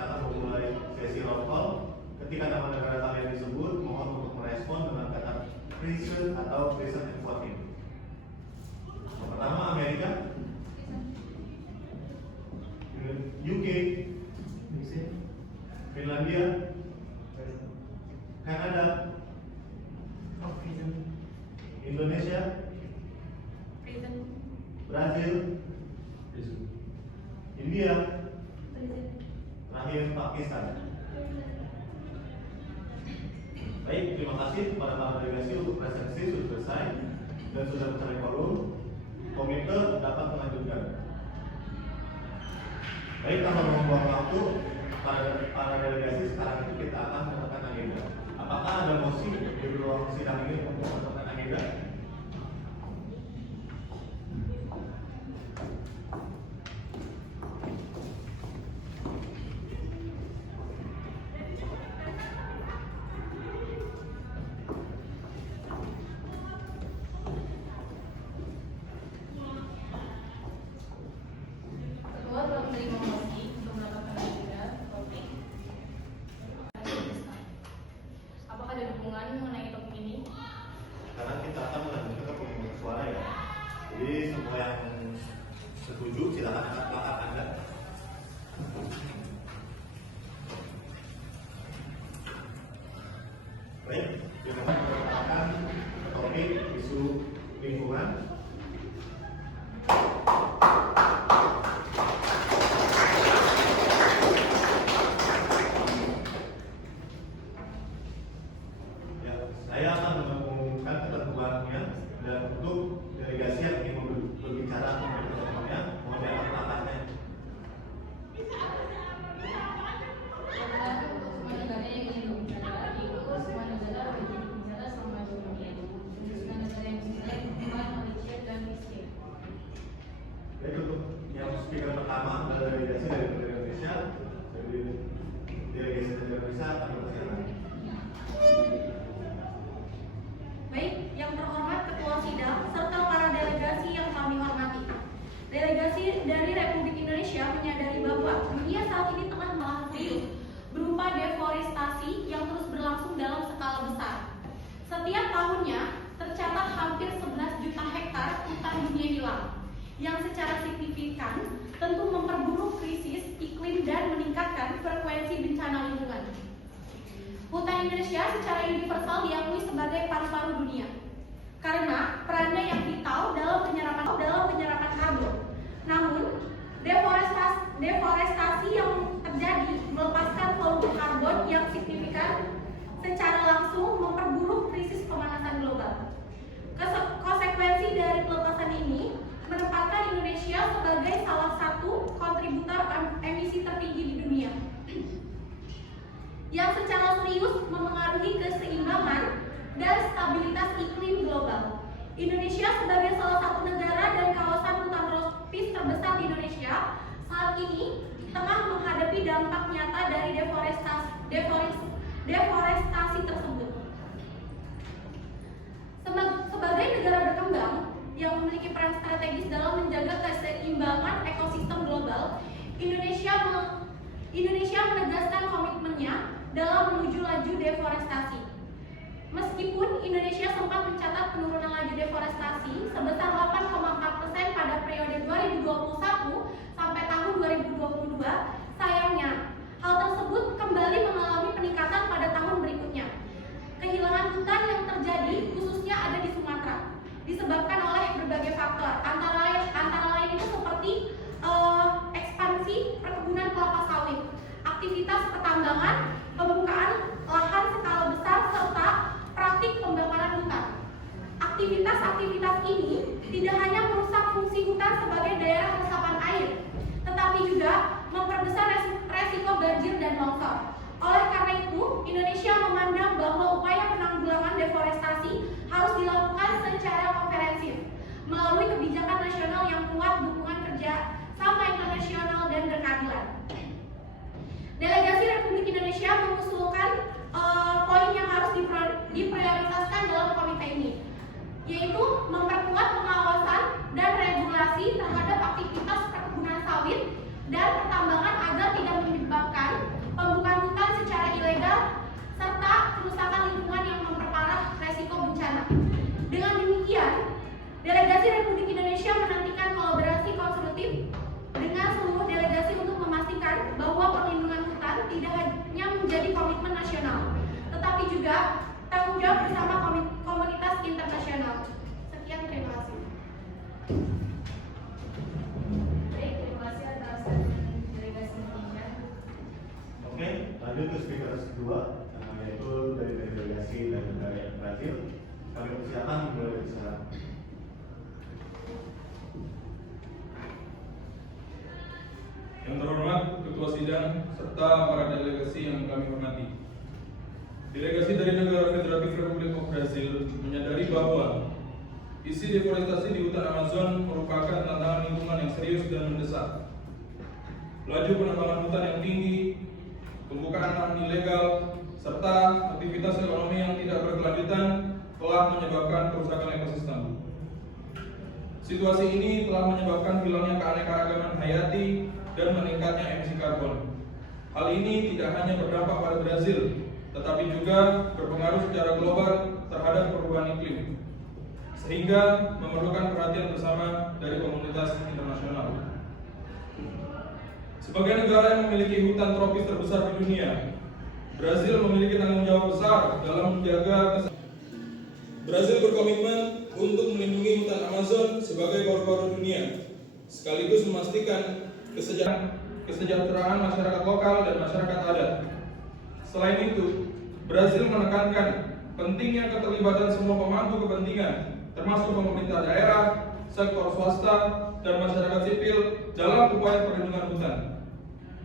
kita akan memulai sesi roll call. Ketika nama negara kalian disebut, mohon untuk merespon dengan kata present atau present and voting. Yang pertama Amerika, UK, Finlandia, Kanada, Indonesia, Brazil, India, terakhir Pakistan. Baik, terima kasih kepada para delegasi untuk presensi sudah selesai dan sudah mencapai quorum. Komite dapat melanjutkan. Baik, tanpa membuang waktu, para delegasi sekarang itu kita akan menentukan agenda. Apakah ada mosi di ruang sidang ini untuk menentukan agenda? Jadi semua yang setuju silakan angkat tangan Anda. Baik, kita akan menggunakan topik isu lingkungan. Ya, saya akan mengumumkan ketentuannya dan untuk delegasi yang ingin berbicara mengenai ketentuannya, mohon diangkat tangannya. Baik, untuk yang speaker pertama adalah delegasi dari Indonesia, dari delegasi dari Indonesia akan berbicara. Baik, yang terhormat Ketua Sidang serta para delegasi yang kami hormati. Delegasi dari Republik Indonesia menyadari bahwa dunia saat ini tengah mengalami serius berupa deforestasi yang terus berlangsung dalam skala besar. Setiap tahunnya tercatat hampir 11 juta hektar hutan dunia hilang, yang secara signifikan tentu memperburuk krisis iklim dan meningkatkan frekuensi bencana lingkungan. Hutan Indonesia secara universal diakui sebagai paru-paru dunia karena perannya yang vital dalam penyerapan karbon. Namun, deforestasi yang terjadi melepaskan volume karbon yang signifikan secara langsung memperburuk krisis pemanasan global. Konsekuensi dari pelepasan ini menempatkan Indonesia sebagai salah satu kontributor emisi tertinggi di dunia, yang secara serius memengaruhi keseimbangan dan stabilitas iklim global. Indonesia sebagai salah satu negara dan kawasan hutan tropis terbesar di Indonesia saat ini tengah menghadapi dampak nyata dari deforestasi tersebut. Sebagai negara berkembang yang memiliki peran strategis dalam menjaga keseimbangan ekosistem global, Indonesia menegaskan komitmennya dalam menuju laju deforestasi. Meskipun Indonesia sempat mencatat penurunan laju deforestasi sebesar 8,4% pada periode 2021 sampai tahun 2022, sayangnya hal tersebut kembali mengalami peningkatan pada tahun berikutnya. Kehilangan hutan yang terjadi khususnya ada di Sumatera disebabkan oleh berbagai faktor, antara lain itu seperti ekspansi perkebunan kelapa sawit, aktivitas pertambangan, pembukaan lahan skala besar, serta praktik pembakaran hutan. Aktivitas ini tidak hanya merusak fungsi hutan sebagai daerah resapan air, tetapi juga memperbesar resiko banjir dan longsor. Oleh karena itu, Indonesia memandang bahwa upaya penanggulangan deforestasi harus dilakukan secara komprehensif melalui kebijakan nasional yang kuat, dukungan kerja sama internasional dan berkeadilan. Delegasi Republik Indonesia mengusulkan poin yang harus diprioritaskan dalam komite ini, yaitu memperkuat pengawasan dan regulasi terhadap aktivitas perkebunan sawit dan pertambangan agar tidak menyebabkan tetapi juga tanggung jawab bersama komunitas internasional. Sekian, terima kasih. Baik, terima kasih atas delegasi Indonesia. Oke, lanjut ke speaker kedua, yaitu dari delegasi dari negara Brazil. Kami persilakan mulai bicara. Yang terhormat Ketua Sidang serta para delegasi yang kami hormati. Delegasi dari Negara Federatif Republik Brazil menyadari bahwa isu deforestasi di hutan Amazon merupakan tantangan lingkungan yang serius dan mendesak. Laju penambangan hutan yang tinggi, pembukaan lahan ilegal, serta aktivitas ekonomi yang tidak berkelanjutan telah menyebabkan kerusakan ekosistem. Situasi ini telah menyebabkan hilangnya keanekaragaman hayati dan meningkatnya emisi karbon. Hal ini tidak hanya berdampak pada Brazil, tetapi juga berpengaruh secara global terhadap perubahan iklim, sehingga memerlukan perhatian bersama dari komunitas internasional. Sebagai negara yang memiliki hutan tropis terbesar di dunia, Brazil memiliki tanggung jawab besar dalam menjaga Brazil berkomitmen untuk melindungi hutan Amazon sebagai paru-paru dunia, sekaligus memastikan kesejahteraan masyarakat lokal dan masyarakat adat. Selain itu, Brazil menekankan pentingnya keterlibatan semua pemangku kepentingan, termasuk pemerintah daerah, sektor swasta, dan masyarakat sipil dalam upaya perlindungan hutan.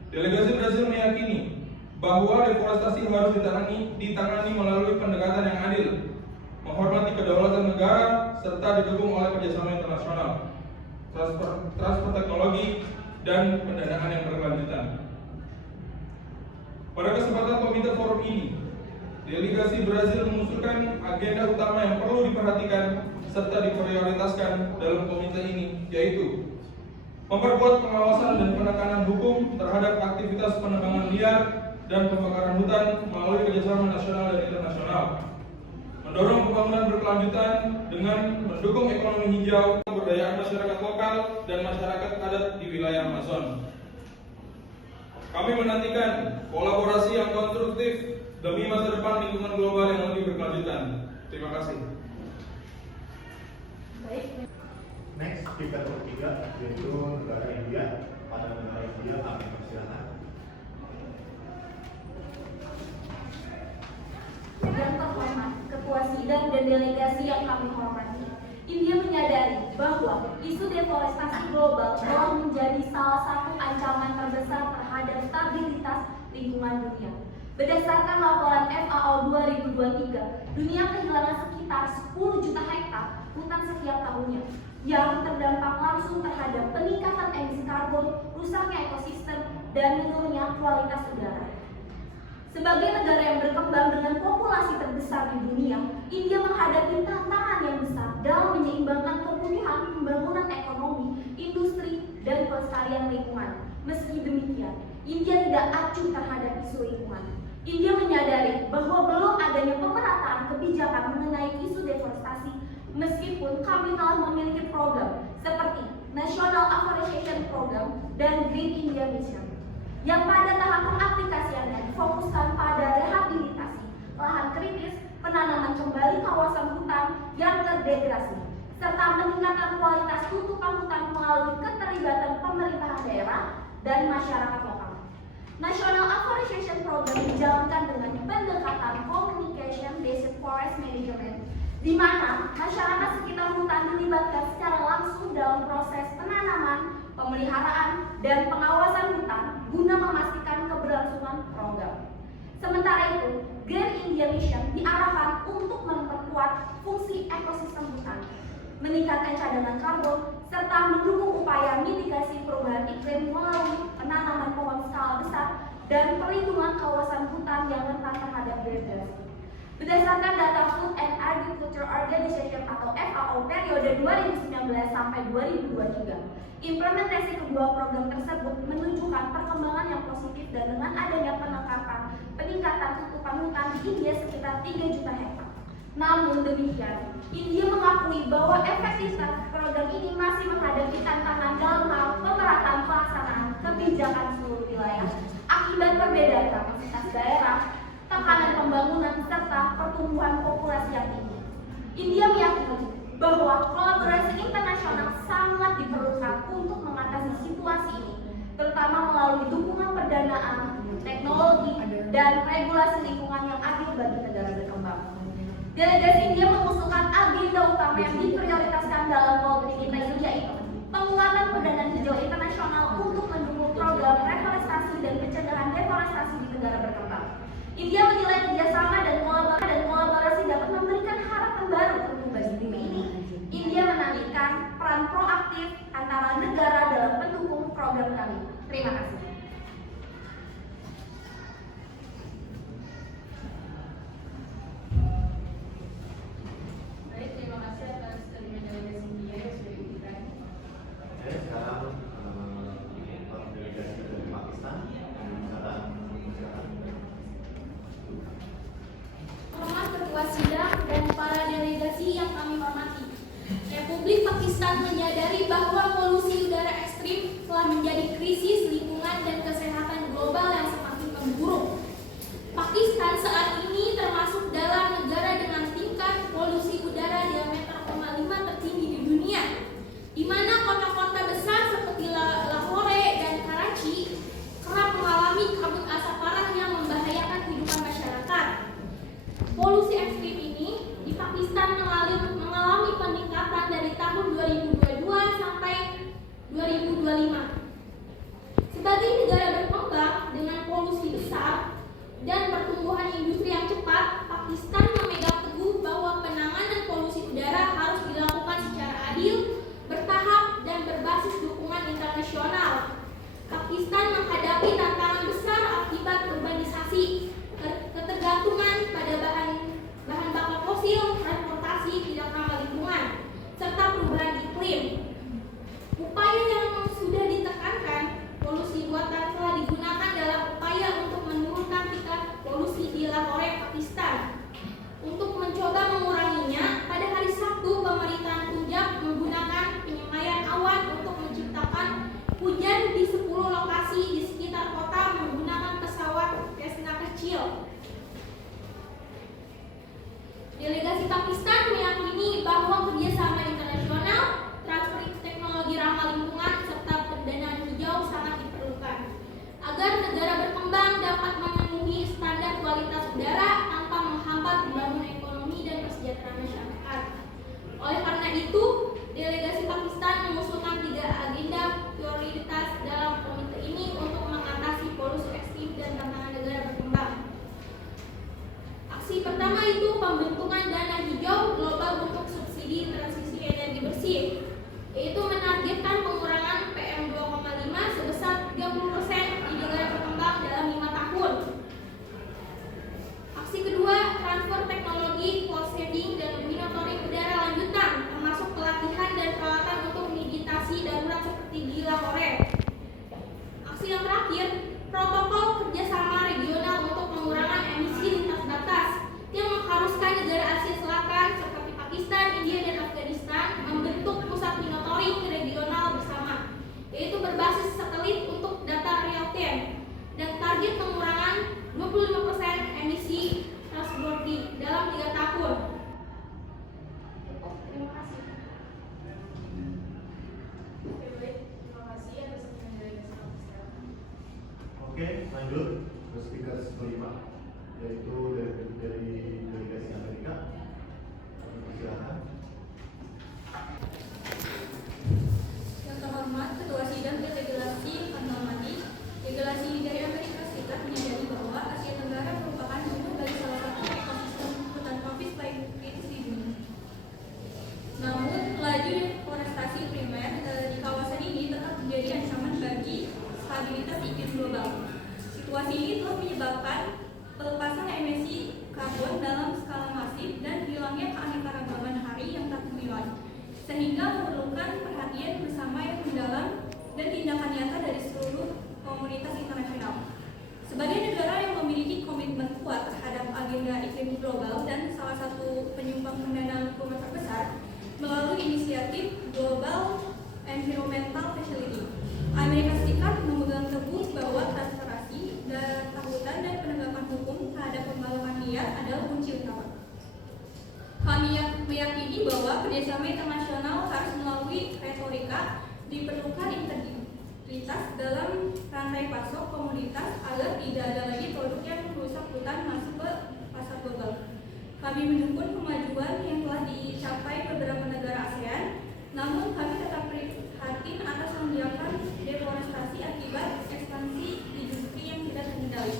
Delegasi Brazil meyakini bahwa deforestasi harus ditangani melalui pendekatan yang adil, menghormati kedaulatan negara, serta didukung oleh kerjasama internasional, transfer teknologi, dan pendanaan yang berkelanjutan. Pada kesempatan Komite Forum ini, delegasi Brazil mengusulkan agenda utama yang perlu diperhatikan serta diprioritaskan dalam komite ini, yaitu memperkuat pengawasan dan penekanan hukum terhadap aktivitas penebangan liar dan pembakaran hutan melalui kerjasama nasional dan internasional, mendorong pembangunan berkelanjutan dengan mendukung ekonomi hijau, pemberdayaan masyarakat lokal dan masyarakat adat di wilayah Amazon. Kami menantikan kolaborasi yang konstruktif demi masa depan lingkungan global yang lebih berkelanjutan. Terima kasih. Baik. Next, speaker ketiga yaitu negara India. Pada negara India kami persilakan. Yang terhormat, Ketua Sidang dan delegasi yang kami hormati, India menyadari bahwa isu deforestasi global telah menjadi salah satu ancaman terbesar terhadap stabilitas lingkungan dunia. Berdasarkan laporan FAO 2023, dunia kehilangan sekitar 10 juta hektar hutan setiap tahunnya yang terdampak langsung terhadap peningkatan emisi karbon, rusaknya ekosistem, dan menurunnya kualitas udara. Sebagai negara yang berkembang dengan populasi terbesar di dunia, India menghadapi tantangan yang besar dalam menyeimbangkan kebutuhan pembangunan ekonomi, industri, dan pelestarian lingkungan. Meski demikian, India tidak acuh terhadap isu lingkungan. India menyadari bahwa belum adanya pemerataan kebijakan mengenai isu deforestasi, meskipun kami telah memiliki program seperti National Afforestation Program dan Green India Mission, yang pada tahap pengaplikasiannya difokuskan pada rehabilitasi lahan kritis, penanaman kembali kawasan hutan yang terdegradasi, serta peningkatan kualitas tutupan hutan melalui keterlibatan pemerintahan daerah dan masyarakat lokal. National Afforestation Program dijalankan dengan pendekatan Communication Based Forest Management, di mana masyarakat sekitar hutan dilibatkan secara langsung dalam proses penanaman, pemeliharaan, dan pengawasan hutan guna memastikan keberlangsungan program. Sementara itu, Green India Mission diarahkan untuk memperkuat fungsi ekosistem hutan, meningkatkan cadangan karbon, serta mendukung upaya mitigasi perubahan iklim melalui penanaman pohon skala besar dan perlindungan kawasan hutan yang rentan terhadap degradasi. Berdasarkan data Food and Agriculture Organization atau FAO periode 2019 sampai 2023, implementasi kedua program tersebut menunjukkan perkembangan yang positif dan dengan adanya peningkatan tutupan hutan di India sekitar 3 juta hektar. Namun demikian, India mengakui bahwa efektivitas program ini masih menghadapi tantangan dalam hal pemerataan pelaksanaan kebijakan seluruh wilayah akibat perbedaan kapasitas daerah, tekanan pembangunan, serta India meyakini bahwa kolaborasi internasional sangat diperlukan untuk mengatasi situasi ini, terutama melalui dukungan pendanaan, teknologi, dan regulasi lingkungan yang adil bagi negara berkembang. Delegasi India mengusulkan agenda utama yang diprioritaskan dalam World Green Impact yaitu penguatan pendanaan hijau internasional untuk mendukung program reforestasi dan pencegahan deforestasi di negara berkembang. India menilai kerjasama dan kolaborasi dapat memberikan harapan baru untuk bagi bumi ini. India menantikan peran proaktif antara negara dalam mendukung program kami. Terima kasih. Baik, terima kasih atas terima delegasi India yang sudah diberikan. Oke, sekarang delegasi dari Pakistan yang bicara. Hormat Ketua Sidang dan para delegasi yang kami hormati. Republik Pakistan menyadari bahwa polusi udara ekstrim telah menjadi krisis lingkungan dan kesehatan global yang semakin memburuk. Pakistan saat ini termasuk dalam negara dengan tingkat polusi udara diameter 0,5 tertinggi di dunia, di mana kota-kota besar seperti Lahore dan Karachi kerap mengalami kabut asap parah yang membahayakan kehidupan masyarakat. Polusi ekstrim ini di Pakistan mengalami peningkatan dari tahun 2022 sampai 2025. Sebagai negara berkembang dengan polusi besar dan pertumbuhan industri yang cepat, Pakistan memegang teguh bahwa penanganan polusi udara harus dilakukan secara adil, bertahap, dan berbasis dukungan internasional. Pakistan menghadapi tantangan besar akibat urbanisasi, ketergantungan pada bahan bakar fosil, transportasi tidak ramah lingkungan, serta perubahan iklim. Upaya yang sudah ditekankan, polusi buatan telah digunakan dalam upaya untuk menurunkan tingkat polusi di Lahore, Pakistan. Untuk mencoba menguranginya, pada hari Sabtu pemerintahan Punjab menggunakan penyemayan awan untuk menciptakan hujan di 10 lokasi di sekitar kota menggunakan pesawat Cessna kecil. Delegasi Pakistan meyakini bahwa kerjasama internasional, transfer teknologi ramah lingkungan, serta pendanaan hijau sangat diperlukan agar negara berkembang dapat memenuhi standar kualitas udara tanpa menghambat pembangunan ekonomi dan kesejahteraan masyarakat. Oleh karena itu, delegasi Pakistan mengusulkan 3 agenda prioritas dalam komite ini untuk mengatasi polusi ekstrim dan tantangan negara berkembang. Aksi pertama itu pembentukan dana hijau global untuk subsidi transisi energi bersih, yaitu menargetkan pengurangan PM2,5 sebesar 30% di negara berkembang dalam 5 tahun. Aksi kedua, transfer teknologi cost saving dan monitoring udara lanjutan, termasuk pelatihan dan peralatan untuk mitigasi darurat seperti di Lahore. Aksi yang terakhir, protokol kerjasama regional untuk pengurangan emisi lintas batas yang mengharuskan negara Asia Selatan seperti Pakistan, India, dan Afghanistan membentuk pusat monitoring regional bersama, yaitu berbasis satelit untuk data real time dan target pengurangan 25% emisi transportasi dalam 3 tahun. Terima kasih. Terima kasih atas terima delegasi Pakistan. Oke, lanjut ke speaker kelima, yaitu dari delegasi Amerika. Silakan. Yang terhormat Ketua Sidang dan Delegasi yang kami hormati, delegasi dari Amerika Serikat menyadari bahwa Asia Tenggara merupakan home bagi salah satu ekosistem hutan tropis paling kritis di dunia. Namun, laju deforestasi primer di kawasan ini tetap menjadi ancaman bagi stabilitas iklim global. Situasi ini telah menyebabkan pelepasan emisi karbon dalam skala masif dan hilangnya keanekaragaman hayati yang tak ternilai, sehingga memerlukan perhatian bersama yang mendalam dan tindakan nyata dari seluruh komunitas internasional. Sebagai negara yang memiliki komitmen kuat terhadap agenda iklim global dan salah satu penyumbang pendanaan lingkungan terbesar melalui inisiatif Global Environmental Facility, Amerika Serikat memegang teguh bahwa transparansi, hutan dan penegakan hukum terhadap pembalakan liar adalah kunci utama. Kami meyakini kerjasama internasional harus melalui retorika, diperlukan integritas dalam rantai pasok komoditas agar tidak ada lagi produk yang merusak hutan masuk ke pasar global. Kami mendukung kemajuan yang telah dicapai beberapa negara ASEAN, namun kami tetap prihatin atas lonjakan deforestasi akibat ekspansi industri yang tidak terkendali.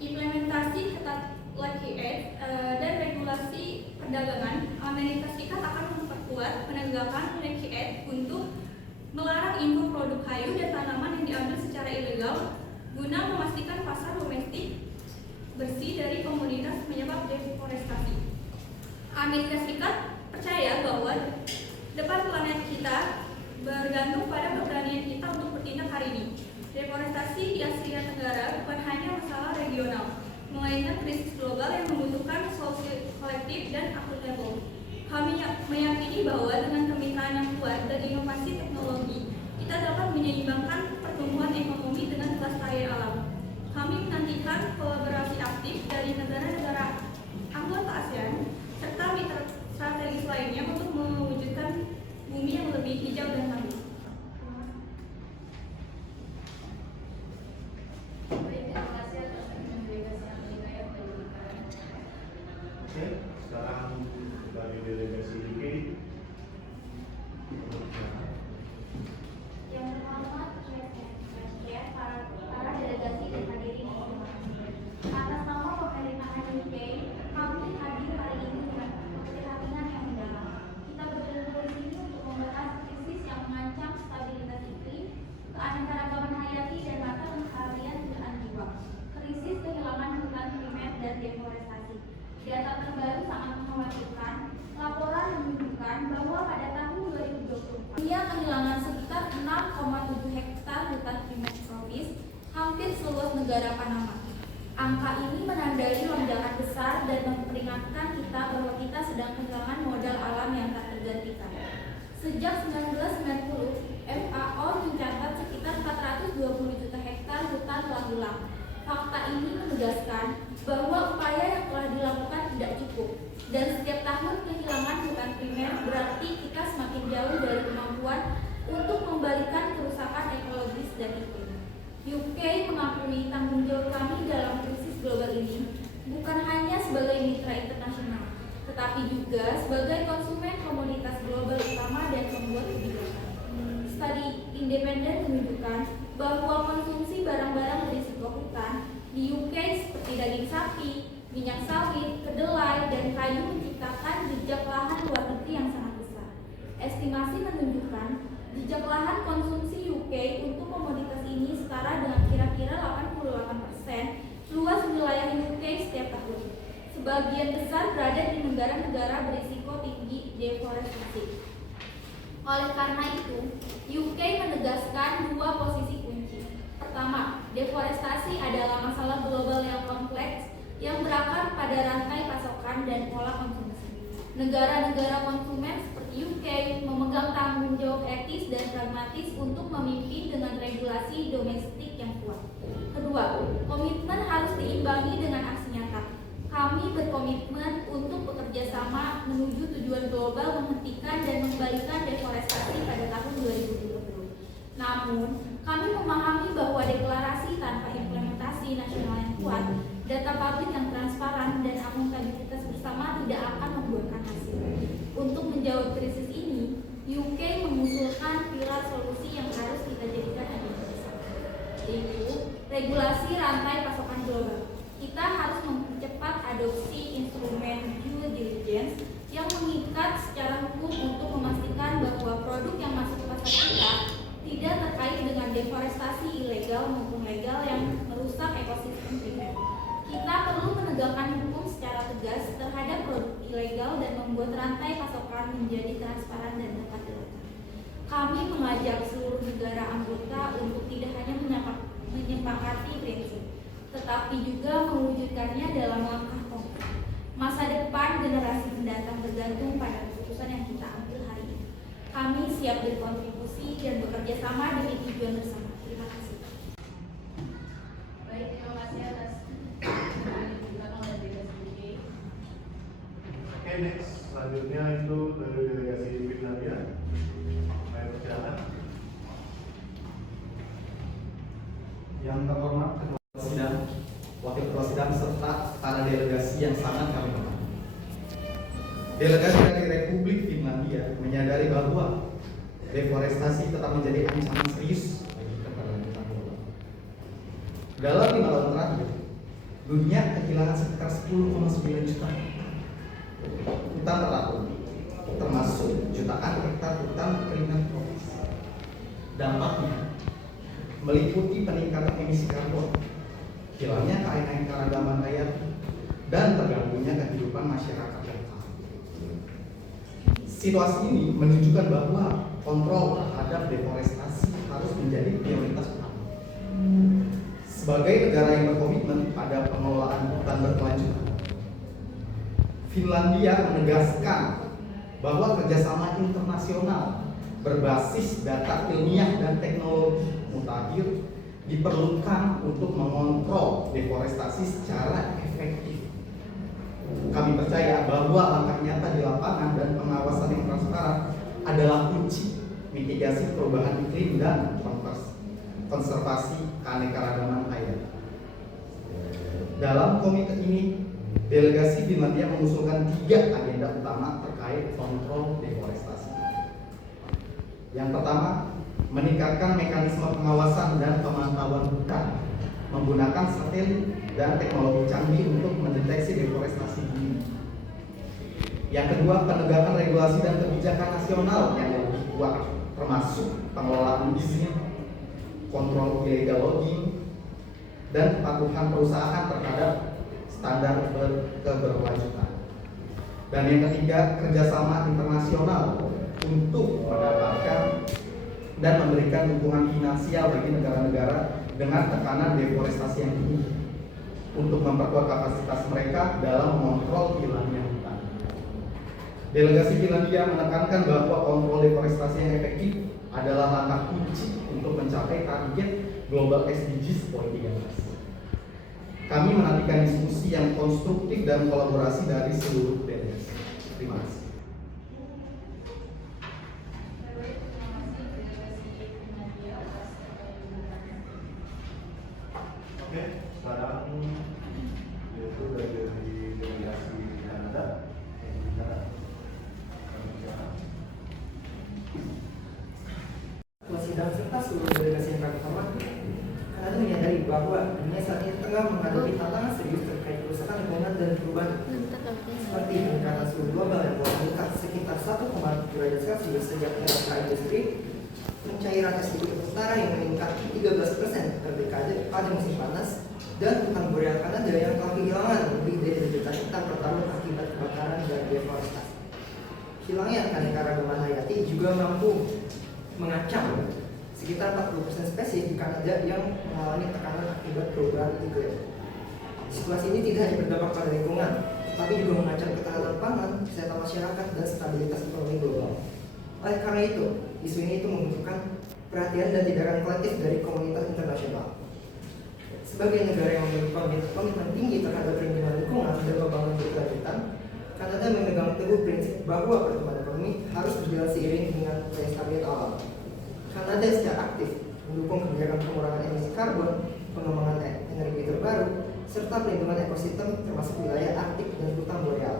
Implementasi ketat Lucky Act dan regulasi perdagangan, Amerika Serikat akan memperkuat penegakan Lucky Act untuk melarang impor produk kayu dan tanaman yang diambil secara ilegal guna memastikan pasar domestik bersih dari komoditas penyebab deforestasi. Amerika Serikat percaya bahwa depan planet kita bergantung pada keberanian kita untuk bertindak hari ini. Deforestasi di Asia Tenggara bukan hanya masalah regional, melainkan krisis global yang membutuhkan solusi kolektif dan akuntabel. Kami meyakini bahwa dengan kemitraan yang kuat dan inovasi teknologi, kita dapat menyeimbangkan pertumbuhan ekonomi dengan kelestarian alam. Kami menantikan kolaborasi aktif dari negara-negara anggota ASEAN serta mitra strategis lainnya untuk mewujudkan bumi yang lebih hijau dan tangguh. Oke, sekarang dari delegasi UK. Yang terhormat para delegasi dan hadirin yang hormati. Atas nama pemerintahan UK, kami hadir hari ini dengan keprihatinan yang mendalam. Kita berkumpul di sini untuk membahas krisis yang mengancam stabilitas iklim, keanekaragaman hayati dan mata pencaharian jutaan jiwa. Krisis kehilangan hutan primer dan deforestasi. Data terbaru sangat mengkhawatirkan. Laporan menunjukkan bahwa pada tahun 2024, dunia kehilangan sekitar 6,7 hektar hutan primer tropis, hampir seluas negara Panama. Angka ini menandai lonjakan besar dan memperingatkan kita bahwa kita sedang kehilangan modal alam yang tak tergantikan. Sejak 1990, FAO mencatat sekitar 420 juta hektar hutan telah hilang. Fakta ini menegaskan bahwa upaya yang telah dilakukan tidak cukup, dan setiap tahun kehilangan hutan primer berarti kita semakin jauh dari kemampuan untuk membalikan kerusakan ekologis dan iklim. UK mengakui tanggung jawab kami dalam krisis global ini bukan hanya sebagai mitra internasional, tetapi juga sebagai konsumen komoditas global utama dan pembuat kebijakan. Studi independen menunjukkan bahwa konsumsi barang-barang berisiko hutan di UK seperti daging sapi, minyak sawit, kedelai, dan kayu menciptakan jejak lahan luar negeri yang sangat besar. Estimasi menunjukkan jejak lahan konsumsi UK untuk komoditas ini setara dengan kira-kira 88% luas wilayah UK setiap tahun. Sebagian besar berada di negara-negara berisiko tinggi deforestasi. Oleh karena itu, UK menegaskan dua posisi kunci. Pertama, deforestasi adalah masalah global yang kompleks yang berakar pada rantai pasokan dan pola konsumsi. Negara-negara konsumen seperti UK memegang tanggung jawab etis dan pragmatis untuk memimpin dengan regulasi domestik yang kuat. Kedua, komitmen harus diimbangi dengan aksi nyata. Kami berkomitmen untuk bekerja sama menuju tujuan global menghentikan dan mengembalikan deforestasi pada tahun 2020. Namun, kami memahami bahwa deklarasi tanpa implementasi nasional yang kuat, data publik yang transparan, dan akuntabilitas bersama tidak akan membuahkan hasil. Untuk menjawab krisis ini, UK mengusulkan pilar solusi yang harus kita jadikan agenda bersama, yaitu regulasi rantai pasokan global. Kita harus mempercepat adopsi instrumen due diligence yang mengikat secara hukum untuk memastikan bahwa produk yang masuk ke pasar kita tidak terkait dengan deforestasi ilegal maupun legal yang merusak ekosistem primer. Kita perlu menegakkan hukum secara tegas terhadap produk ilegal dan membuat rantai pasokan menjadi transparan dan dapat dilakukan. Kami mengajak seluruh negara anggota untuk tidak hanya menyepakati prinsip, tetapi juga mewujudkannya dalam langkah konkret. Masa depan generasi mendatang bergantung pada keputusan yang kita ambil hari ini. Kami siap berkontribusi dan bekerja sama demi tujuan bersama. Terima kasih. Baik, terima kasih atas penjelasan oleh delegasi UK. next selanjutnya itu dari delegasi Finlandia. Saya persilakan. Yang terhormat Ketua Sidang, Wakil Ketua Sidang, serta para delegasi yang sangat kami hormati. Delegasi dari Republik Finlandia menyadari bahwa deforestasi tetap menjadi ancaman serius bagi keberlanjutan global. Dalam 5 tahun terakhir, dunia kehilangan sekitar 10,9 juta hutan terlalu, termasuk jutaan hektar hutan keringat tropis. Dampaknya meliputi peningkatan emisi karbon, hilangnya keanekaragaman hayati, dan terganggunya kehidupan masyarakat lokal. Situasi ini menunjukkan bahwa kontrol terhadap deforestasi harus menjadi prioritas utama. Sebagai negara yang berkomitmen pada pengelolaan hutan berkelanjutan, Finlandia menegaskan bahwa kerjasama internasional berbasis data ilmiah dan teknologi mutakhir diperlukan untuk mengontrol deforestasi secara efektif. Kami percaya bahwa langkah nyata di lapangan dan pengawasan yang transparan adalah kunci mitigasi perubahan iklim dan konservasi keanekaragaman hayati. Dalam komite ini, delegasi Finlandia mengusulkan 3 agenda utama terkait kontrol deforestasi. Yang pertama, meningkatkan mekanisme pengawasan dan pemantauan hutan menggunakan satelit dan teknologi canggih untuk mendeteksi deforestasi dini. Yang kedua, penegakan regulasi dan kebijakan nasional yang lebih kuat, termasuk pengelolaan izin, kontrol illegal logging, dan kepatuhan perusahaan terhadap standar keberlanjutan. Dan yang ketiga, kerjasama internasional untuk mendapatkan dan memberikan dukungan finansial bagi negara-negara dengan tekanan deforestasi yang tinggi untuk memperkuat kapasitas mereka dalam mengontrol hilangnya hutan. Delegasi Finlandia menekankan bahwa kontrol deforestasi yang efektif adalah langkah kunci untuk mencapai target Global SDGs Poin 13. Kami menantikan diskusi yang konstruktif dan kolaborasi dari seluruh delegasi. Terima kasih. Oke, sekarang yaitu dari delegasi Kanada. Ketua Sidang serta seluruh delegasi yang kami hormati, Kanada menyadari bahwa dunia saat ini tengah menghadapi tantangan serius terkait kerusakan lingkungan dan perubahan seperti peningkatan suhu global yang telah meningkat sekitar 1,7 derajat Celcius sejak era industri, pencairan es di kutub utara yang meningkat 13% per dekade pada musim panas, dan hutan boreal Kanada yang telah kehilangan lebih dari 1 juta hektar per tahun akibat kebakaran dan deforestasi. Hilangnya keanekaragaman hayati juga mampu mengancam sekitar 40% spesies di Kanada yang mengalami tekanan akibat perubahan iklim. Situasi ini tidak hanya berdampak pada lingkungan, tapi juga mengancam ketahanan pangan, kesehatan masyarakat, dan stabilitas ekonomi global. Oleh karena itu, isu ini membutuhkan perhatian dan tindakan kolektif dari komunitas internasional. Sebagai negara yang memiliki komitmen tinggi terhadap perlindungan lingkungan dan pembangunan berkelanjutan, Kanada memegang teguh prinsip bahwa pertumbuhan ekonomi harus berjalan seiring dengan kelestarian alam. Kanada secara aktif mendukung kebijakan pengurangan emisi karbon, pengembangan energi terbaru, serta pelindungan ekosistem termasuk wilayah Arktik dan hutan boreal.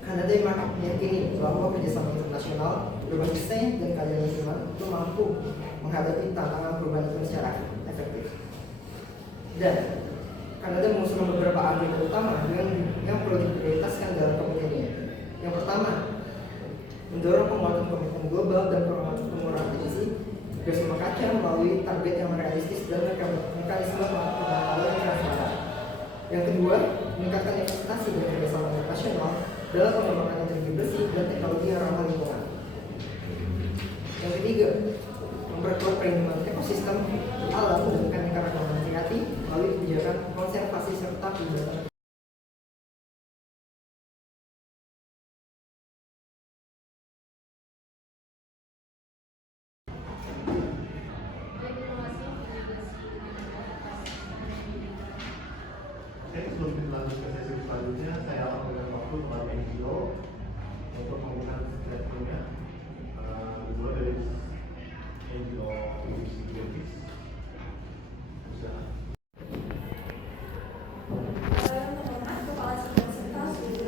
Kanada meyakini bahwa kerjasama internasional berbasis sains dan keadilan lingkungan itu mampu menghadapi tantangan perubahan iklim secara efektif. Dan Kanada mengusulkan beberapa agenda utama yang perlu diprioritaskan dalam komite ini. Yang pertama, mendorong penguatan komitmen global dan pengurangan emisi bersama kaca melalui target yang realistis dan mekanisme pengawasan yang transparan. Yang kedua, meningkatkan investasi dan kerjasama internasional dalam pengembangan energi bersih dan teknologi yang ramah lingkungan. Yang ketiga, memperkuat perlindungan ekosistem alam dan keanekaragaman hayati melalui kebijakan konservasi serta pelibatan. Oke, sebelum kita lanjut ke sesi selanjutnya, saya akan memberikan waktu kepada NGO untuk memberikan statementnya. Dimulai dari NGO Greenpeace. Terhormat Kepala Sidang serta seluruh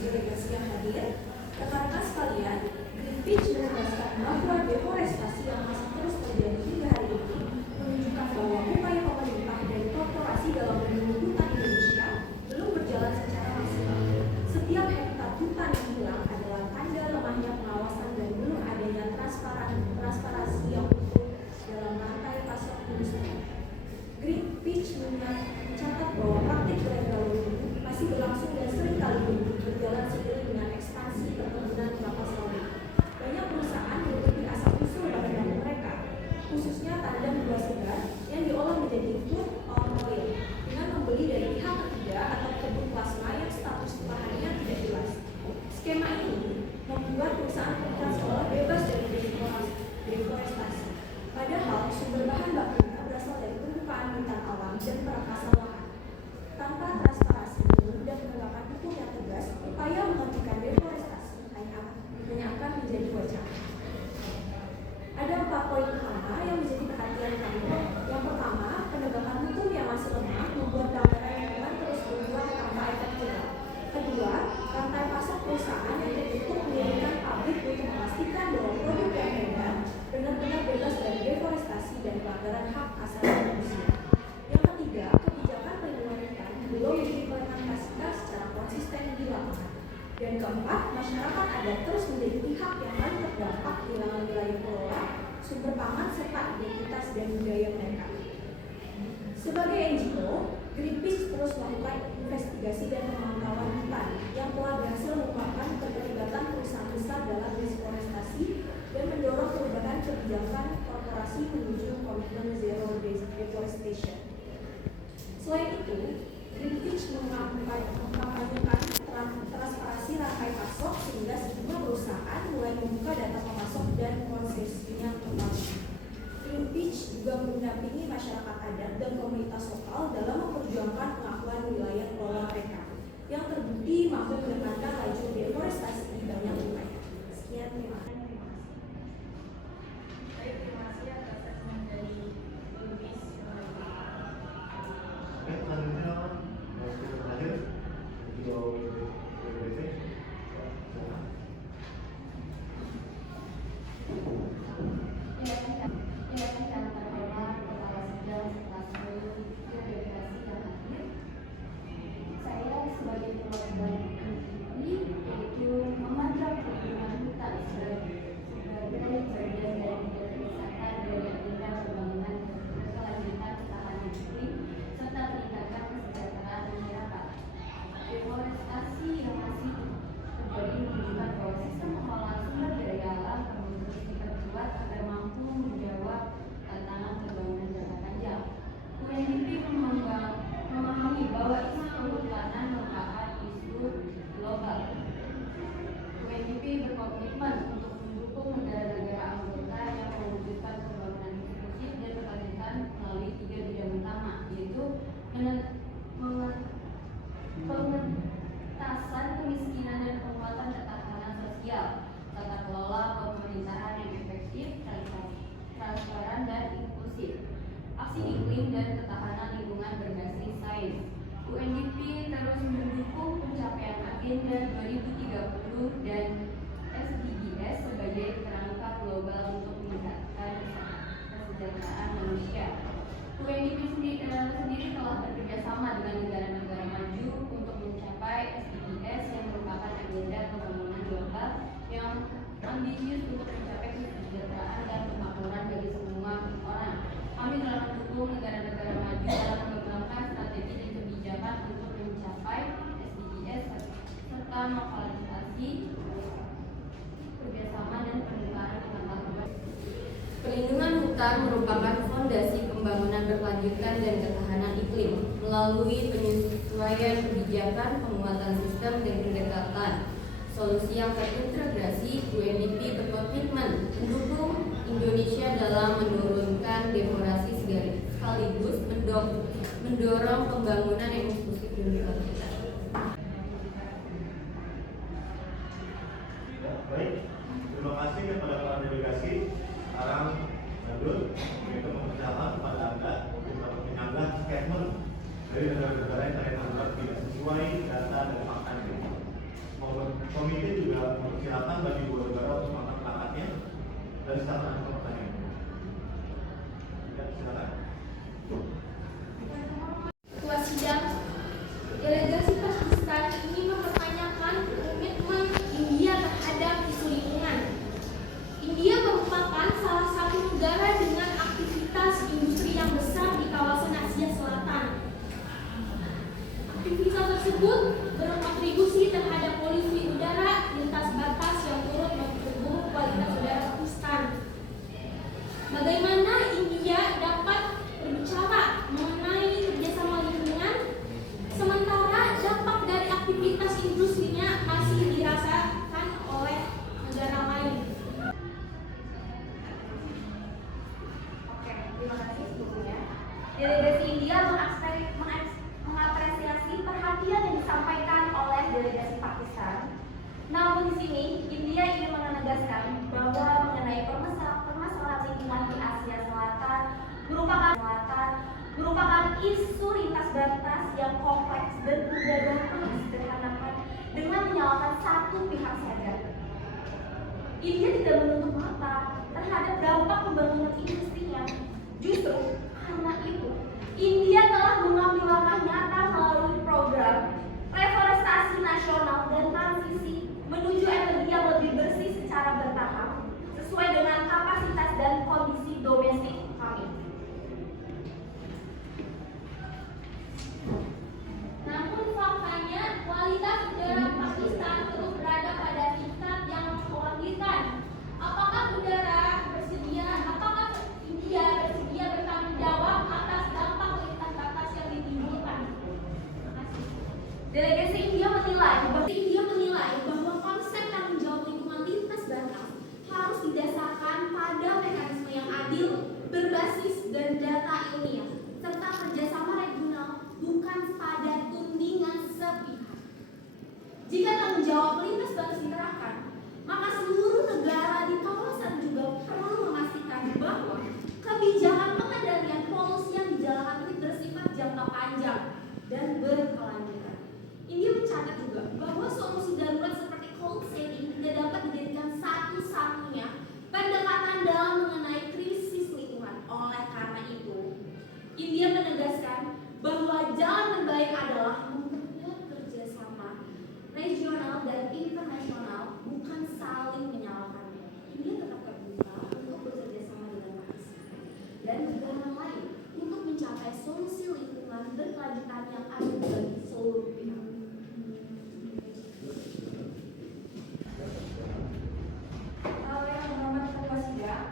delegasi yang hadir, rekan-rekan sekalian, Greenpeace menegaskan bahwa deforestasi yang masih terus terjadi hingga hari ini menunjukkan bahwa upaya pemerintah dan korporasi dalam melindungi hutan Indonesia belum berjalan secara maksimal. Setiap hektar hutan yang hilang adalah tanda lemahnya pengawasan dan belum adanya transparansi yang utuh dalam rantai pasok industri. Greenpeace mencatat bahwa praktik ilegal logging masih berlangsung dan seringkali berjalan seiring dengan ekspansi perkebunan kelapa sawit. Banyak perusahaan menutupi asal usul bahan mereka, khususnya tandan buah segar yang diolah menjadi food oil dengan membeli dari pihak ketiga atau kebun plasma yang status lahannya tidak jelas. Skema ini membuat perusahaan seolah bebas dari deforestasi. Padahal sumber bahan bakunya berasal dari permukaan hutan alam dan perakasan lahan. Tanpa transparansi dan penegakan hukum yang tegas, upaya menghentikan deforestasi hanya akan menjadi wacana. Ada 4 poin utama yang menjadi perhatian kami. Yang pertama, penegakan hukum yang masih lemah membuat pelanggaran lingkungan terus berulang tanpa efek jerah. Kedua, rantai pasok perusahaan yang tertutup menjadikan pabrik untuk memastikan bahwa produk yang beredar benar-benar bebas dari deforestasi dan pelanggaran hak asasi manusia. Yang ketiga, kebijakan pelindungan hutan belum diimplementasikan secara konsisten di lapangan. Dan keempat, masyarakat adat terus menjadi pihak yang paling terdampak kehilangan wilayah kelola, sumber pangan serta identitas dan budaya mereka. Sebagai NGO, Greenpeace terus melakukan investigasi dan pemantauan hutan yang telah berhasil mengungkapkan keterlibatan perusahaan besar dalam deforestasi dan mendorong perubahan kebijakan korporasi menuju komitmen zero deforestation. Selain itu, Greenpeace mengampanyekan transparansi rantai pasok sehingga sejumlah perusahaan mulai membuka data pemasok dan konsesinya kembali. Greenpeace juga mendampingi masyarakat adat dan komunitas lokal dalam memperjuangkan pengakuan wilayah kelola mereka yang terbukti mampu menekan laju deforestasi di banyak wilayah. Sekian, terima kasih. Terima kasih atas statement dari Greenpeace. Oke, selanjutnya kita terakhir NGO BPP. Yang terhormat Kepala Sidang serta seluruh delegasi yang hadir, saya sebagai perwakilan ini yaitu memandang perlindungan hutan sebagai bagian dari kebijakan dari agenda pembangunan berkelanjutan ketahanan iklim serta peningkatan kesejahteraan masyarakat. Deforestasi yang masih terjadi menunjukkan bahwa sistem pengelolaan sumber daya alam perlu terus diperkuat agar mampu menjawab tantangan pembangunan jangka panjang. UNDP memahami bahwa isu kehutanan merupakan isu global. UNDP berkomitmen untuk mendukung negara-negara anggota yang mewujudkan pembangunan inklusif dan berkelanjutan melalui 3 bidang utama, yaitu pengentasan kemiskinan dan penguatan ketahanan sosial, tata kelola pemerintahan yang efektif, transparan dan inklusif, aksi iklim dan ketahanan lingkungan berbasis sains. UNDP terus mendukung pencapaian agenda 2030 dan SDGs sebagai kerangka global untuk meningkatkan kesejahteraan manusia. UNDP sendiri telah bekerjasama dengan negara-negara maju untuk mencapai SDGs yang merupakan agenda pembangunan global yang ambisius untuk mencapai kesejahteraan dan kemakmuran bagi semua orang. Kami telah mendukung negara-negara maju dalam mengembangkan strategi dan kebijakan untuk mencapai SDGs serta memfasilitasi kerjasama dan pembukaan antar negara. Perlindungan hutan merupakan fondasi pembangunan berkelanjutan dan ketahanan iklim melalui penyesuaian kebijakan, penguatan sistem dan pendekatan solusi yang terintegrasi. UNDP berkomitmen mendukung Indonesia dalam menurunkan deforestasi sekaligus mendorong pembangunan yang inklusif dan berkelanjutan. dari negara-negara yang tadi terlibat tidak sesuai data dan faktanya. Komite juga mempersilahkan bagi dua negara untuk mengangkat perangkatnya dan silakan pertanyaan. Ya, silakan. Ketua sidang, delegasi Pakistan ingin mempertanyakan komitmen India terhadap isu lingkungan. India merupakan salah satu negara dengan aktivitas industri yang besar di kawasan Asia Selatan. Aktivitas tersebut berkontribusi terhadap polusi udara lintas batas yang turut memperburuk kualitas udara Pakistan. Bagaimana India dapat berbicara mengenai kerjasama lingkungan sementara dampak dari aktivitas industrinya masih dirasakan oleh negara lain? Oke, terima kasih sebelumnya. Delegasi India mengapresiasi perhatian yang disampaikan oleh delegasi Pakistan. Namun di sini India ingin menegaskan bahwa mengenai permasalahan lingkungan di Asia Selatan merupakan isu lintas batas yang kompleks dan tidak dapat disederhanakan dengan menyalahkan satu pihak saja. India tidak menutup mata terhadap dampak pembangunan industrinya. Justru karena itu, India telah mengambil langkah nyata melalui program reforestasi nasional dan transisi menuju energi yang lebih bersih secara bertahap sesuai dengan kapasitas dan kondisi domestik kami. Namun faktanya kualitas udara Pakistan terus berada pada tingkat yang mengkhawatirkan. Apakah India bersedia bertanggung jawab atas dampak lintas batas yang ditimbulkan? Terima kasih. Delegasi India menilai bahwa konsep tanggung jawab lingkungan lintas batas harus didasarkan pada mekanisme yang adil, berbasis dan data ilmiah, serta kerjasama regional, bukan pada tudingan sepihak. Jika tanggung jawab lintas batas diterapkan, maka seluruh negara di kawasan juga perlu memastikan bahwa kebijakan pengendalian polusi yang dijalankan ini bersifat jangka panjang dan berkelanjutan. India mencatat juga bahwa solusi darurat seperti cold setting tidak dapat dijadikan satu-satunya pendekatan dalam mengenai krisis lingkungan. Oleh karena itu, India menegaskan bahwa jalan terbaik adalah memperkuat kerjasama regional dan internasional, bukan saling menyalahkan. India tetap terbuka untuk bekerja sama dengan Pakistan dan negara lain untuk mencapai solusi lingkungan berkelanjutan yang adil bagi seluruh pihak. Yang menghormati ketua sidang,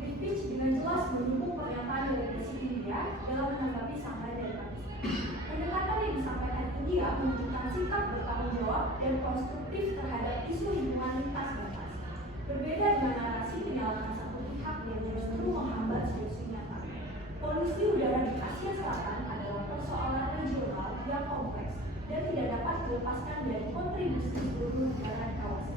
Greenpeace dengan jelas mendukung pernyataan delegasi India dalam menanggapi sampai dari Pakistan. Pendekatan yang disampaikan India menunjukkan sikap bertanggung jawab dan konstruktif terhadap isu lingkungan lintas batas. Berbeda dengan narasi menyalahkan satu pihak yang justru menghambat solusi nyata. Polusi udara di Asia Selatan adalah persoalan regional yang kompleks dan tidak dapat dilepaskan dari kontribusi seluruh negara di kawasan.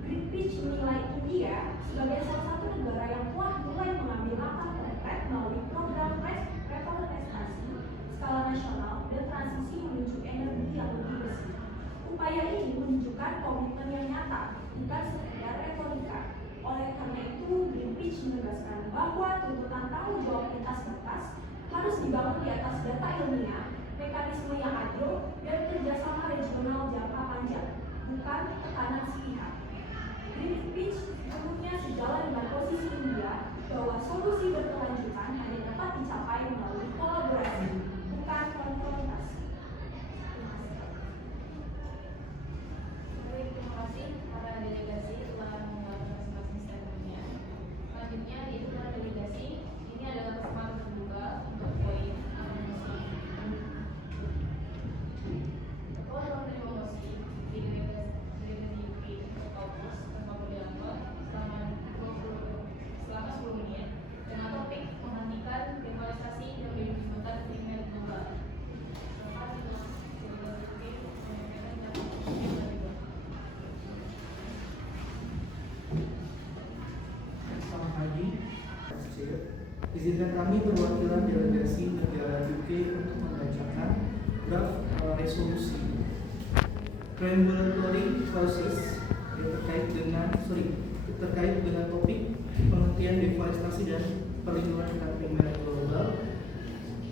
Greenpeace menilai India sebagai salah satu negara yang telah mulai mengambil langkah konkret melalui program reforestasi skala nasional dan transisi menuju energi yang lebih bersih. Upaya ini menunjukkan komitmen yang nyata, bukan sekedar retorika. Oleh karena itu, Greenpeace menegaskan bahwa tuntutan tanggung jawab lintas batas harus dibangun di atas data ilmiah, mekanisme yang adil, dan kerjasama regional jangka panjang, bukan tekanan sepihak. Greenpeace sepenuhnya sejalan dengan posisi India bahwa solusi berkelanjutan hanya dapat dicapai melalui kolaborasi, bukan konfrontasi. Baik, terima kasih para delegasi telah mengucapkan masing-masing statementnya. Selanjutnya yaitu para delegasi, ini adalah kesempatan terbuka untuk poin mosi. Ketua telah menerima mosi di delegasi UK Kaukus tanpa berdialog selama 10 menit dengan topik menghentikan deforestasi dan menyebabkan kriminal global. Selamat pagi. Izinkan kami perwakilan delegasi negara UK untuk membacakan regulatory process yang terkait dengan topik pengertian deforestasi dan perlindungan hutan primer global.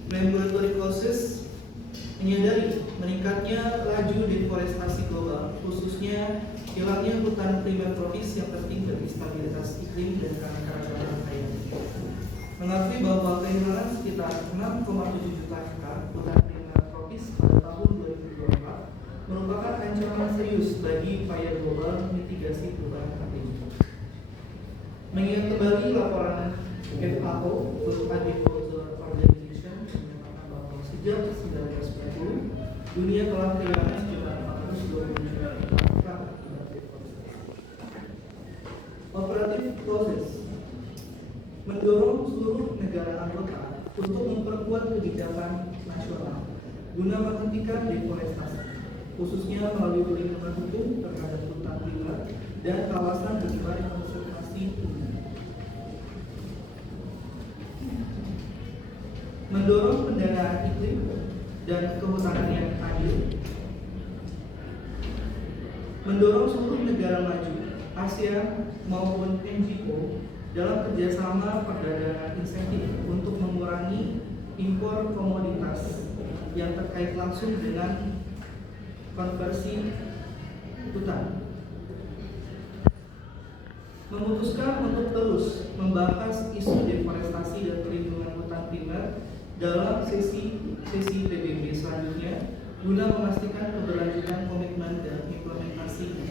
Regulatory process menyadari meningkatnya laju deforestasi global, khususnya hilangnya hutan primer tropis yang penting bagi stabilitas iklim dan keanekaragaman hayati. Mengakui bahwa kehilangan sekitar 6,7 juta hektar hutan primer tropis pada tahun 2024 merupakan ancaman serius bagi upaya global mitigasi perubahan iklim. Mengingat kembali laporan FAO untuk Agriculture Organization menyatakan bahwa sejak 1990 dunia telah kehilangan sekitar 420 juta hektar akibat deforestasi. Operative process mendorong seluruh negara anggota untuk memperkuat kebijakan nasional guna menghentikan deforestasi, khususnya melalui perlindungan hukum terhadap hutan primer dan kawasan berbagai konservasi tinggi. Mendorong pendanaan iklim dan kehutanan yang adil. Mendorong seluruh negara maju, ASEAN maupun NGO dalam kerjasama perdagangan insentif untuk mengurangi impor komoditas yang terkait langsung dengan konversi hutan. Memutuskan untuk terus membahas isu deforestasi dan perlindungan hutan primer dalam sesi PBB selanjutnya guna memastikan keberlanjutan komitmen dan implementasinya.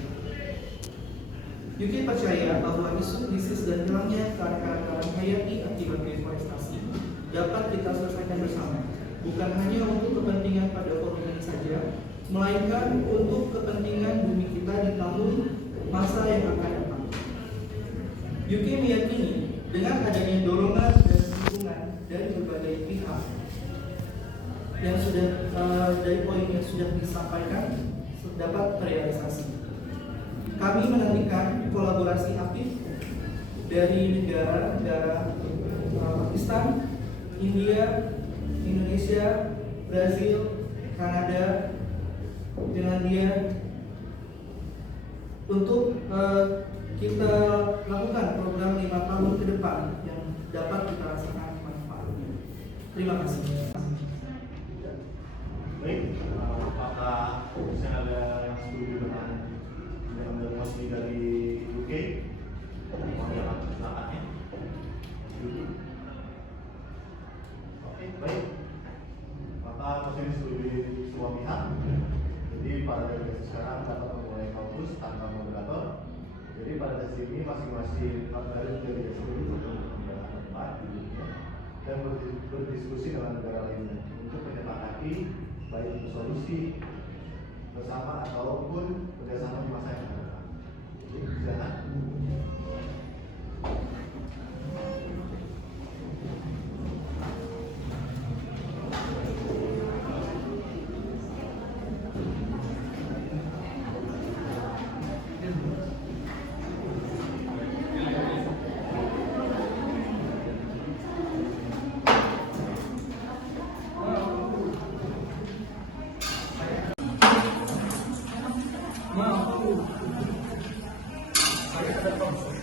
UK percaya bahwa isu krisis dan hilangnya keanekaragaman hayati akibat deforestasi dapat kita selesaikan bersama, bukan hanya untuk kepentingan pada forum ini saja, melainkan untuk kepentingan bumi kita di tahun masa yang akan datang. UK meyakini dengan adanya dorongan dan dukungan dari berbagai pihak yang sudah dari poin yang sudah disampaikan dapat terrealisasi. Kami menantikan kolaborasi aktif dari negara-negara Pakistan, India, Indonesia, Brazil, Kanada, Finlandia untuk kita lakukan program 5 tahun ke depan yang dapat kita rasakan manfaatnya. Terima kasih. Baik, apakah bisa ada yang setuju dengan mosi dari UK? Mau yang silakannya. Oke, baik. Maka mosi ini setuju semua pihak. Jadi para delegasi sekarang dapat memulai kaukus tanpa moderator. Jadi pada sesi ini masing-masing dari delegasi untuk membahas tempat duduknya dan berdiskusi dengan negara lainnya untuk menyepakati baik itu solusi bersama ataupun kerjasama di masa yang akan datang. Jadi silakan. Saya ada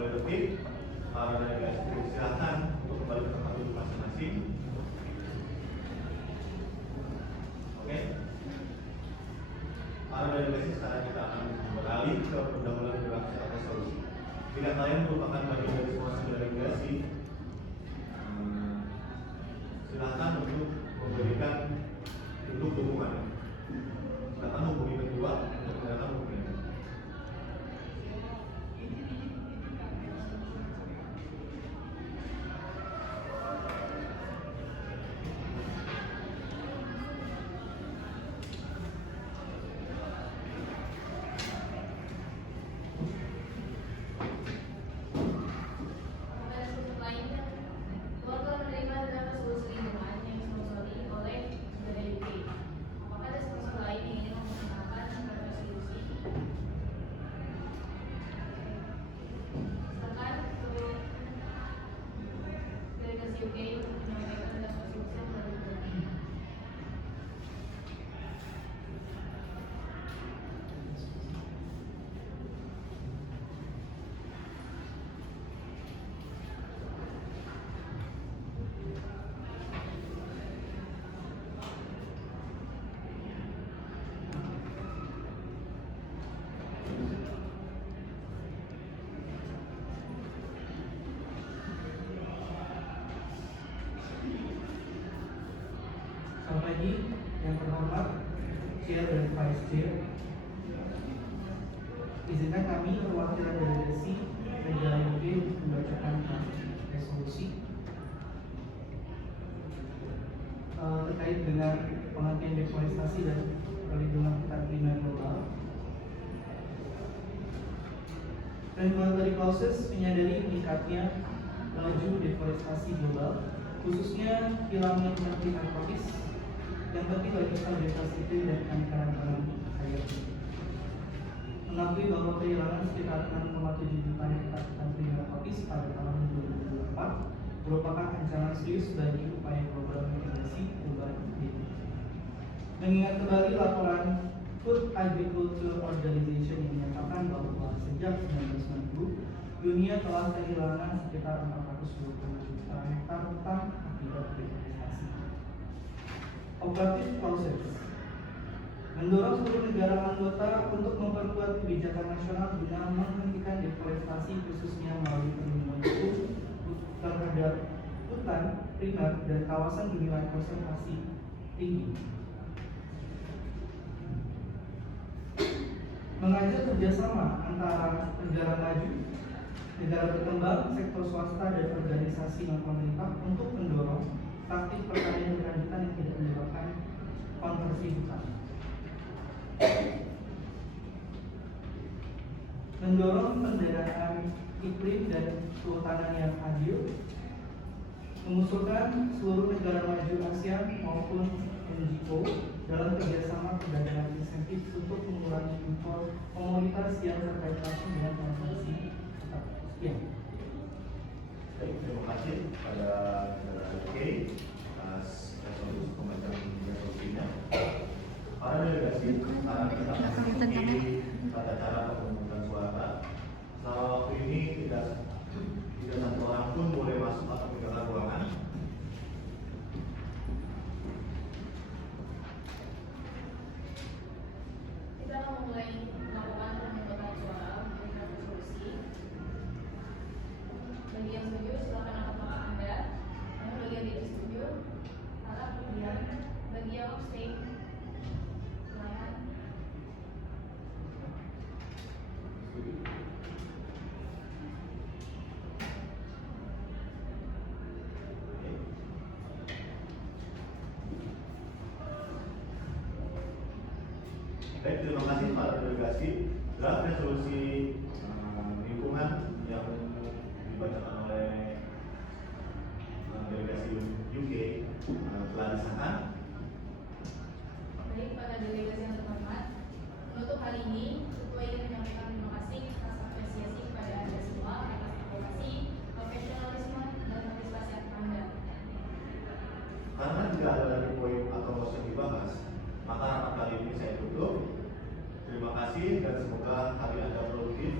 mulai tertib. Para delegasi silakan untuk kembali ke tempat duduk masing-masing. Oke. Para delegasi, sekarang kita akan beralih ke pendahuluan berlaku atau resolusi. Jika kalian merupakan bagian dari semua delegasi, silakan untuk memberikan bentuk dukungan. Silakan hubungi kedua untuk menyatakan hubungan. Selamat pagi, yang terhormat Chair dan Vice Chair. Izinkan kami perwakilan delegasi negara UK membacakan resolusi terkait dengan penghentian deforestasi dan perlindungan hutan primer global. Regulatory clauses menyadari meningkatnya laju deforestasi global, khususnya hilangnya hutan tropis yang penting bagi stabilitas iklim dan kemampuan alam hayat. Mengakui bahwa kehilangan sekitar 6,7 juta hektar hutan primer tropis pada tahun 2024 merupakan ancaman serius bagi upaya global mitigasi perubahan iklim. Mengingat kembali laporan Food Agriculture Organization yang menyatakan bahwa sejak 1990 dunia telah kehilangan sekitar 420 juta hektar hutan akibat deforestasi. Operative clauses mendorong seluruh negara anggota untuk memperkuat kebijakan nasional guna menghentikan deforestasi, khususnya melalui perlindungan hukum terhadap hutan primer dan kawasan dinilai konservasi tinggi. Mengajak kerjasama antara negara maju, negara berkembang, sektor swasta, dan organisasi non-pemerintah untuk mendorong praktik pertanian berkelanjutan yang tidak menyebabkan konversi hutan. Mendorong pendanaan iklim dan kehutanan yang adil. Mengusulkan seluruh negara maju ASEAN maupun NGO dalam kerjasama perdagangan insentif untuk mengurangi impor komoditas yang terkait langsung dengan konversi hutan. Sekian. Baik, terima kasih pada negara UK atas resolusi pembacaan resolusinya. Para delegasi, sekarang kita akan memasuki tata cara pemungutan suara. Selama waktu ini tidak satu orang pun boleh masuk atau meninggalkan ruangan. Kita akan memulai melakukan pemungutan suara untuk resolusi. Bagi yang setuju, silakan angkat tangan Anda. Namun bagi yang tidak setuju, harap diam. Bagi yang abstain, silakan. Baik, terima kasih para delegasi. Draft resolusi lingkungan yang dibacakan oleh delegasi UK telah disahkan. Baik, pada delegasi yang terhormat, menutup hari ini, Ketua ingin menyampaikan terima kasih atas apresiasi kepada Anda semua atas advokasi, profesionalisme, dan partisipasi Anda. Karena tidak ada lagi poin atau mosi yang dibahas, maka rapat kali ini saya tutup. Terima kasih dan semoga hari Anda produktif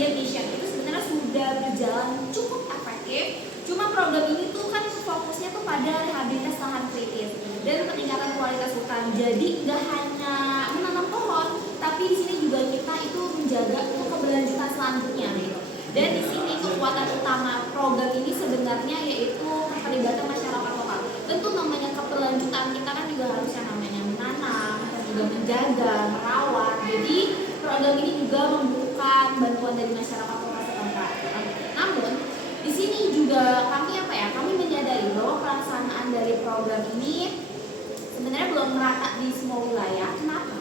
India Mission itu sebenarnya sudah berjalan cukup efektif. Cuma program ini tuh kan fokusnya tuh pada rehabilitasi lahan kritis dan peningkatan kualitas hutan. Jadi nggak hanya menanam pohon, tapi di sini juga kita itu menjaga untuk keberlanjutan selanjutnya gitu. Dan di sini kekuatan utama program ini sebenarnya yaitu keterlibatan masyarakat lokal. Tentu namanya keberlanjutan kita kan juga harus yang namanya menanam, dan juga menjaga, merawat. Jadi program ini juga membutuhkan bantuan dari masyarakat lokal setempat. Namun di sini juga kami menyadari bahwa pelaksanaan dari program ini sebenarnya belum merata di semua wilayah. Kenapa?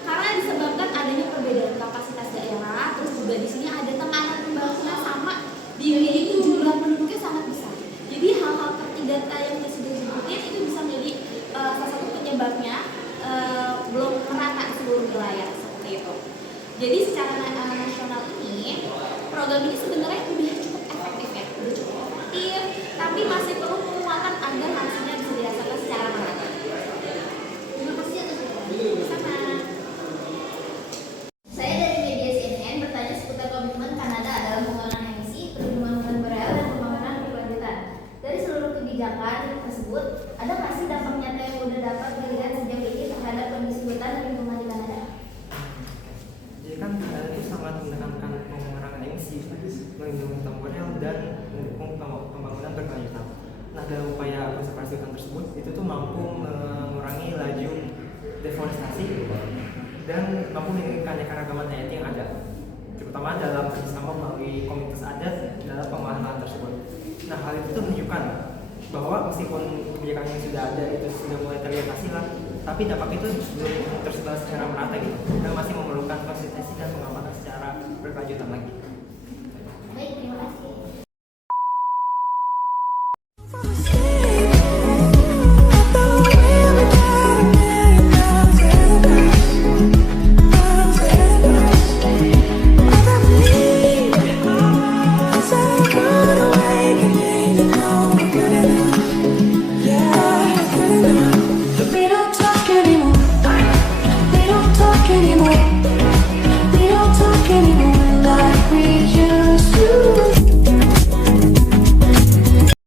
Karena disebabkan adanya perbedaan kapasitas daerah, terus juga di sini ada tekanan pembangunan sama itu jumlah penduduknya sangat besar. Jadi hal-hal ketiga yang sudah disebutin itu bisa menjadi salah satu penyebabnya belum merata di seluruh wilayah seperti itu. Jadi secara nasional ini program ini sebenarnya udah cukup efektif ya, udah cukup efektif, tapi masih perlu penguatan agar hasilnya bisa dirasakan secara merata. Terima kasih atas perhatiannya. Sama. Saya dari media CNN bertanya seputar komitmen Kanada dalam pengurangan emisi, perlindungan bereal dan pembangunan berkelanjutan. Dari seluruh kebijakan tersebut, ada nggak sih dampak nyata yang sudah dapat dilihat sejauh ini terhadap kondisi hutan dan lingkungan di Kanada? Jadi kan Kanada itu sangat menekankan pengurangan emisi, melindungi hutan boreal dan mendukung pembangunan berkelanjutan. Nah, dalam upaya konservasi hutan tersebut, itu tuh mampu mengurangi laju deforestasi dan mampu meningkatkan keanekaragaman hayati yang ada, terutama dalam kerjasama melalui komunitas adat dalam pengolahan lahan tersebut. Nah, hal itu tuh menunjukkan bahwa meskipun kebijakan yang sudah ada itu sudah mulai terlihat hasilnya, tapi dampak itu belum tersebar secara merata gitu, dan masih memerlukan konsistensi dan pengamatan secara berkelanjutan lagi. Baik, terima kasih. They don't talk anymore. They don't talk anymore like we used